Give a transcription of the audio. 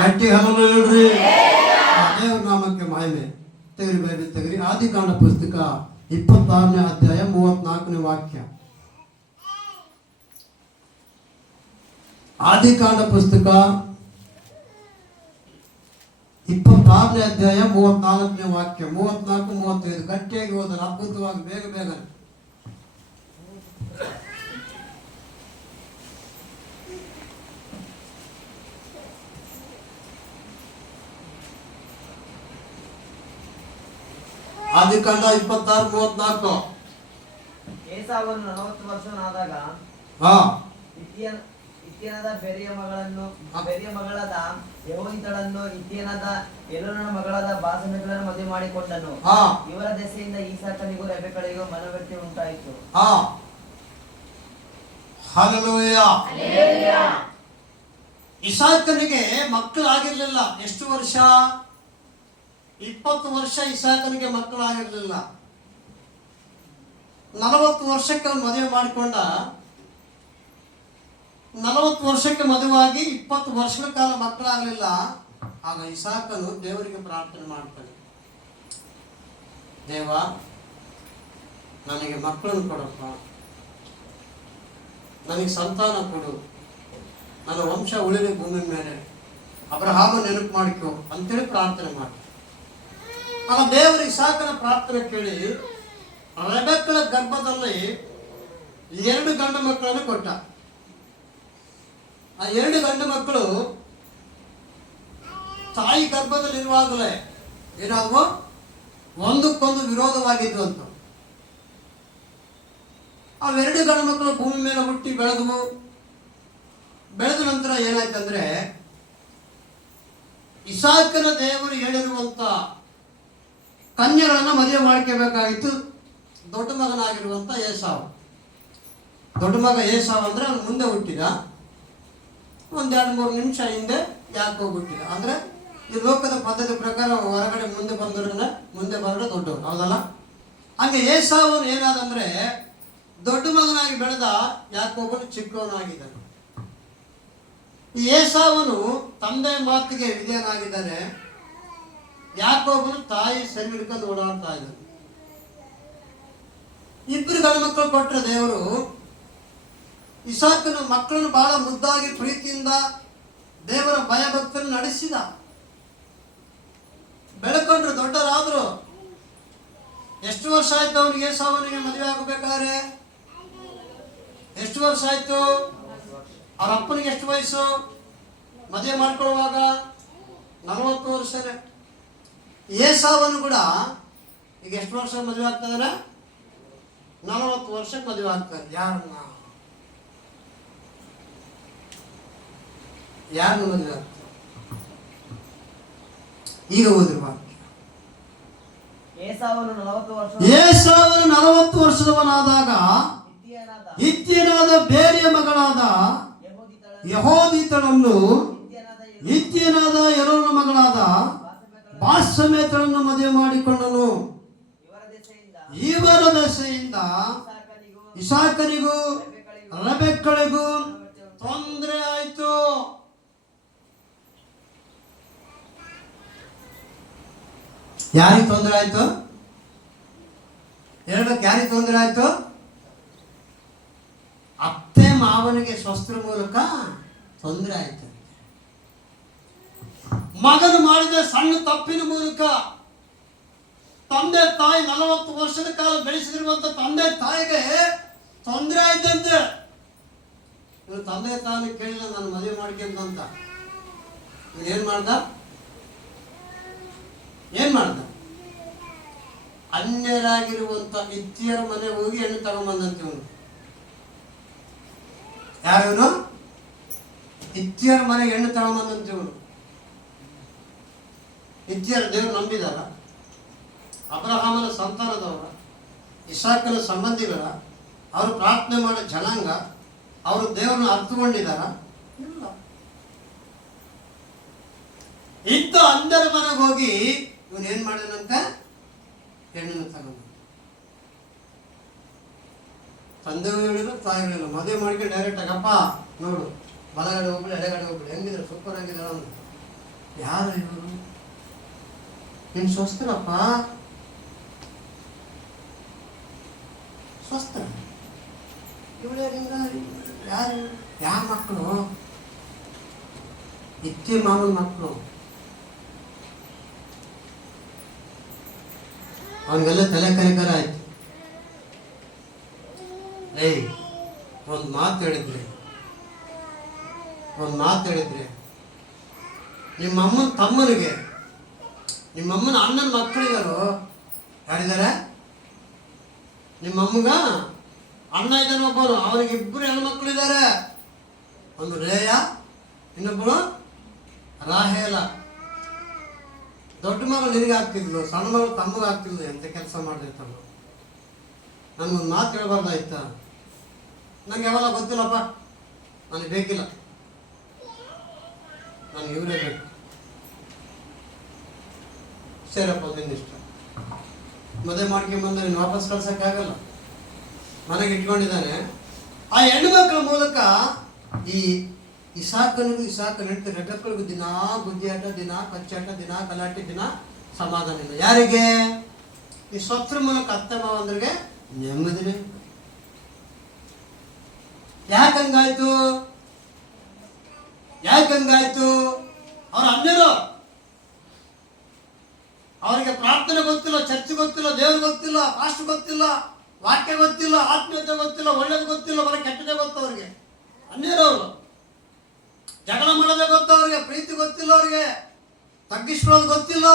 ಗಟ್ಟಿ ಹಲವು ಹೇಳ್ರಿ. ದೇವ್ರ ನಾಮಕ್ಕೆ ಮಹಿಮೆ. ತೆಗರಿ ಬೈಬಲ್ ತೆಗರಿ. ಆದಿಕಾಂಡ ಪುಸ್ತಕ 26ನೇ ಅಧ್ಯಾಯ 34ನೇ ವಾಕ್ಯ. ಆದಿಕಾಂಡ ಪುಸ್ತಕ 26ನೇ ಅಧ್ಯಾಯ 34ನೇ ವಾಕ್ಯ. 34, 35 ಗಟ್ಟಿಯಾಗಿ ಹೋದರೆ ಅದ್ಭುತವಾಗಿ ಬೇಗ ಬೇಗ. ಆದಿಕಾಂಡ 26:34. ಏಸಾವನು 40 ವರ್ಷನಾದಾಗ ಹಿತ್ತಿಯನಾದ ಬೆರೆಯ ಮಗಳಾದ ಯೆಹೂದಿತಳನ್ನು ಹಿತ್ತಿಯನಾದ ಎಲೋನನ ಮಗಳಾದ ಬಾಸೆಮತಳನ್ನು ಮದುವೆ ಮಾಡಿಕೊಂಡನು. ಇವರ ದೆಸೆಯಿಂದ ಇಸಾಕನಿಗೂ ರೆಬೆಕ್ಕಳಿಗೂ ಮನೋವ್ಯಥೆ ಉಂಟಾಯಿತು. ಹಲ್ಲೆಲೂಯಾ. ಇಸಾಕನಿಗೆ ಮಕ್ಕಳಾಗಿರ್ಲಿಲ್ಲ. ಎಷ್ಟು ವರ್ಷ? 20 ವರ್ಷ ಇಸಾಕನಿಗೆ ಮಕ್ಕಳಾಗಿರ್ಲಿಲ್ಲ. 40 ವರ್ಷಕ್ಕೆ ಅವನು ಮದುವೆ ಮಾಡಿಕೊಂಡ. 40 ವರ್ಷಕ್ಕೆ ಮದುವಾಗಿ 20 ವರ್ಷಗಳ ಕಾಲ ಮಕ್ಕಳಾಗಲಿಲ್ಲ. ಆಗ ಇಸಾಕನು ದೇವರಿಗೆ ಪ್ರಾರ್ಥನೆ ಮಾಡ್ತಾನೆ, ದೇವ ನನಗೆ ಮಕ್ಕಳನ್ನು ಕೊಡಪ್ಪ, ನನಗೆ ಸಂತಾನ ಕೊಡು, ನನ್ನ ವಂಶ ಉಳಿಲಿ ಭೂಮಿ ಮೇಲೆ, ಅಬ್ರಹಾಮ ನೆನಪು ಮಾಡಿಕೋ ಅಂತೇಳಿ ಪ್ರಾರ್ಥನೆ ಮಾಡಿ. ಆಗ ದೇವರು ಇಸಾಕನ ಪ್ರಾರ್ಥನೆ ಕೇಳಿ ರೆಬೆಕ್ಕಳ ಗರ್ಭದಲ್ಲಿ 2 ಗಂಡು ಮಕ್ಕಳನ್ನು ಕೊಟ್ಟ. ಆ 2 ಗಂಡು ಮಕ್ಕಳು ತಾಯಿ ಗರ್ಭದಲ್ಲಿರುವಾಗಲೇ ಏನಾದ್ವು? ಒಂದಕ್ಕೊಂದು ವಿರೋಧವಾಗಿದ್ವು ಅಂತ. ಆ 2 ಗಂಡು ಮಕ್ಕಳು ಭೂಮಿ ಮೇಲೆ ಹುಟ್ಟಿ ಬೆಳೆದವು. ಬೆಳೆದ ನಂತರ ಏನಾಯ್ತಂದ್ರೆ, ಇಸಾಕನ ದೇವರು ಹೇಳಿರುವಂತ ಕನ್ಯೆಗಳನ್ನ ಮದುವೆ ಮಾಡ್ಕೋಬೇಕಾಗಿತ್ತು. ದೊಡ್ಡ ಮಗನಾಗಿರುವಂತ ಏಸಾವ್. ದೊಡ್ಡ ಮಗ ಏಸಾವ್ ಅಂದ್ರೆ ಅವನು ಮುಂದೆ ಹುಟ್ಟಿದ. 1-2-3 ನಿಮಿಷ ಹಿಂದೆ ಯಾಕೋಬ್ ಹುಟ್ಟಿದ. ಅಂದ್ರೆ ಈ ಲೋಕದ ಪದ್ಧತಿ ಪ್ರಕಾರ ಹೊರಗಡೆ ಮುಂದೆ ಬಂದ್ರೆ ದೊಡ್ಡವರು, ಹೌದಲ್ಲ? ಹಂಗೆ ಏಸಾವನು ಏನಾದಂದ್ರೆ ದೊಡ್ಡ ಮಗನಾಗಿ ಬೆಳೆದ, ಯಾಕೋಬನು ಚಿಕ್ಕವನಾಗಿದ್ದಾನೆ. ಈ ಏಸಾವನು ತಂದೆ ಮಾತಿಗೆ ವಿಧೇಯನಾಗಿದ್ದಾನೆ. ಯಾಕೋಬನು ತಾಯಿ ಸರಿ ಹಿಡ್ಕೊಂಡು ಓಡಾಡ್ತಾ ಇದ್ದಾನೆ. 2 ಗಂಡು ಮಕ್ಕಳು ಕೊಟ್ಟರೆ ದೇವರು ಇಸಾಕನ ಮಕ್ಕಳನ್ನು ಬಹಳ ಮುದ್ದಾಗಿ ಪ್ರೀತಿಯಿಂದ ದೇವರ ಭಯಭಕ್ತರನ್ನು ನಡೆಸಿದ. ಬೆಳಕೊಂಡ್ರು, ದೊಡ್ಡರಾದ್ರು. ಎಷ್ಟು ವರ್ಷ ಆಯ್ತು ಅವನಿಗೆ? ಏಸಾವನಿಗೆ ಮದುವೆ ಆಗಬೇಕಾದ್ರೆ ಎಷ್ಟು ವರ್ಷ ಆಯ್ತು? ಅವ್ರ ಅಪ್ಪನಿಗೆ ಎಷ್ಟು ವಯಸ್ಸು? ಮದುವೆ ಮಾಡ್ಕೊಳ್ಳುವಾಗ 40 ವರ್ಷನೇ. ಏಸಾವನು ಕೂಡ ಈಗ ಎಷ್ಟು ವರ್ಷ ಮದುವೆ ಆಗ್ತದಾರೆ? 40 ವರ್ಷಕ್ಕೆ ಮದುವೆ ಆಗ್ತಾರೆ. ಯಾರನ್ನ ಮದುವೆ ಆಗ್ತಾರೆ? ಈಗ ಓದಿರುವ ಏಸಾವನು 40 ವರ್ಷದವನಾದಾಗ ಹಿತ್ತಿಯನಾದ ಬೇರೆಯ ಮಗಳಾದ ಯೆಹೂದಿತಳನ್ನು ಹಿತ್ತಿಯನಾದ ಎಲೋನನ ಮಗಳಾದ ಬಾಸೆಮತಳನ್ನು ಮದುವೆ ಮಾಡಿಕೊಂಡನು. ಇವರ ದೆಸೆಯಿಂದ ಇಸಾಕನಿಗೂ ರೆಬೆಕ್ಕಳಿಗೂ ತೊಂದರೆ ಆಯಿತು. ಯಾರಿಗೆ ತೊಂದರೆ ಆಯ್ತು? ಹೇಳ್ಬೇಕು, ಯಾರಿಗೆ ತೊಂದರೆ ಆಯ್ತು? ಅತ್ತೆ ಮಾವನಿಗೆ ಸ್ವಸ್ತ್ರ ಮೂಲಕ ತೊಂದರೆ ಆಯ್ತು. ಮಗನು ಮಾಡಿದ ಸಣ್ಣ ತಪ್ಪಿನ ಮೂಲಕ ತಂದೆ ತಾಯಿ 40 ವರ್ಷದ ಕಾಲ ಬೆಳೆಸಿದಿರುವಂತ ತಂದೆ ತಾಯಿಗೆ ತೊಂದರೆ ಆಯ್ತಂತೆ. ಇವರು ತಂದೆ ತಾಯಿ ಕೇಳಿಲ್ಲ ನಾನು ಮದುವೆ ಮಾಡ್ಕೊಂತ. ಏನ್ ಮಾಡ್ದ? ಅನ್ಯರಾಗಿರುವಂತ ಹಿತ್ತಿಯರ ಮನೆ ಹೋಗಿ ಹೆಣ್ಣು ತಗೊಂಬಂದಂತ ಇವನು. ಯಾರು? ಹಿತ್ತಿಯರ ಮನೆ ಹೆಣ್ಣು ತಗೊಂಬಂದಂತ ಇವನು. ಹಿತ್ತಿಯರ ದೇವರು ನಂಬಿದಾರ, ಅಬ್ರಹಾಮನ ಸಂತಾನದವರ, ಇಸಾಕನ ಸಂಬಂಧಿಗಳ, ಅವರು ಪ್ರಾರ್ಥನೆ ಮಾಡೋ ಜನಾಂಗ, ಅವರು ದೇವರನ್ನ ಅರ್ಥಕೊಂಡಿದಾರ? ಇಲ್ಲ. ಇಂಥ ಅಂಧರ ಮನೆಗೆ ಹೋಗಿ ಇವನು ಏನ್ ಮಾಡಿದಂತ? ಹೆಣ್ಣನ್ನು ತಗೊಂಡು. ತಂದೆ ಹೇಳಿದ್ರು, ತಾಯಿ ಹೇಳಿಲ್ಲ. ಮದುವೆ ಮಾಡ್ಕೊಂಡು ಡೈರೆಕ್ಟ್ ಆಗಪ್ಪ ನೋಡು, ಬಲಗಡೆ ಹೋಗ್ಬಿಡಿ ಎಡಗಡೆ ಹೋಗ್ಬಿಡಿ, ಹೆಂಗಿದ್ರು ಸೂಪರ್ ಆಗಿದ್ದಾರ. ಯಾರು ಇವರು? ನೀನು ಸ್ವಸ್ಥರಪ್ಪ, ಸ್ವಸ್ಥ. ಇವಳಿಂದ ಯಾರು? ಯಾರ ಮಕ್ಕಳು? ಇತ್ತಿ ಮಾಮನ ಮಕ್ಕಳು. ಅವನಿಗೆಲ್ಲ ತಲೆ ಕರಿಕರ ಆಯ್ತು. ಏಯ್, ಒಂದು ಮಾತು ಹೇಳಿದ್ರಿ, ನಿಮ್ಮಮ್ಮನ ತಮ್ಮನಿಗೆ, ನಿಮ್ಮಮ್ಮನ ಅಣ್ಣನ ಮಕ್ಕಳಿಗಾರು ಯಾರಿದ್ದಾರೆ? ನಿಮ್ಮಮ್ಮಗ ಅಣ್ಣ ಇದ್ದಾನೆ ಒಬ್ಬನು, ಅವನಿಗೆ ಇಬ್ಬರು ಹೆಣ್ಮಕ್ಳಿದ್ದಾರೆ. ಒಂದು ರೇಯ, ಇನ್ನೊಬ್ಬಳು ರಾಹೇಲ. ದೊಡ್ಡ ಮಗಳು ನಿನಗೆ ಆಗ್ತಿದ್ಲು, ಸಣ್ಣ ಮಗಳು ತಮ್ಮಗ ಆಗ್ತಿದ್ಲು. ಎಂತ ಕೆಲಸ ಮಾಡಿರ್ತಾನ. ನನಗೊಂದು ಮಾತು ಹೇಳ್ಬಾರ್ದಾಯ್ತಾ? ನಂಗೆ ಯಾವಾಗ ಗೊತ್ತಿಲ್ಲಪ್ಪ, ನನಗೆ ಬೇಕಿಲ್ಲ, ನನಗೆ ಇವರೇ ಬೇಕು. ಸರಿಯಪ್ಪ, ನಿನ್ನಿಷ್ಟ. ಮದುವೆ ಮಾಡ್ಕೊಂಬಂದ್ರೆ ನೀನು ವಾಪಸ್ ಕಳ್ಸೋಕ್ಕಾಗಲ್ಲ. ಮನೆಗೆ ಇಟ್ಕೊಂಡಿದ್ದಾನೆ. ಆ ಹೆಣ್ಣು ಮಕ್ಕಳ ಮೂಲಕ ಇಸಾಕನಿಗೂ ಹೆಂಡತಿ ರೆಬೆಕ್ಕಳಿಗೂ ದಿನ ಬುದ್ಧಿಯಾಟ, ದಿನ ಕಚ್ಚಾಟ, ದಿನ ಗಲಾಟೆ, ದಿನ ಸಮಾಧಾನ ಇಲ್ಲ. ಯಾರಿಗೆ? ಈ ಸ್ವತ್ರ ಮೂಲಕ ಅತ್ತೆ ಮಾವಂದ್ರಿಗೆ ನೆಮ್ಮದಿನೇ. ಯಾಕಂಗಾಯ್ತು? ಅವ್ರ ಅನ್ಯರು. ಅವರಿಗೆ ಪ್ರಾರ್ಥನೆ ಗೊತ್ತಿಲ್ಲ, ಚರ್ಚ್ ಗೊತ್ತಿಲ್ಲ, ದೇವ್ರು ಗೊತ್ತಿಲ್ಲ, ಪಾಸ್ಟ್ ಗೊತ್ತಿಲ್ಲ, ವಾಕ್ಯ ಗೊತ್ತಿಲ್ಲ, ಆತ್ಮೀಯತೆ ಗೊತ್ತಿಲ್ಲ, ಒಳ್ಳೇದು ಗೊತ್ತಿಲ್ಲ, ಬರೀ ಕೆಟ್ಟದೇ ಗೊತ್ತು ಅವ್ರಿಗೆ. ಅನ್ಯರವರು. ಜಗಳ ಮಾಡೋದೇ ಗೊತ್ತು ಅವ್ರಿಗೆ, ಪ್ರೀತಿ ಗೊತ್ತಿಲ್ಲ ಅವ್ರಿಗೆ, ತಗ್ಗಿಸ್ಕೊಳ್ಳೋದು ಗೊತ್ತಿಲ್ಲ.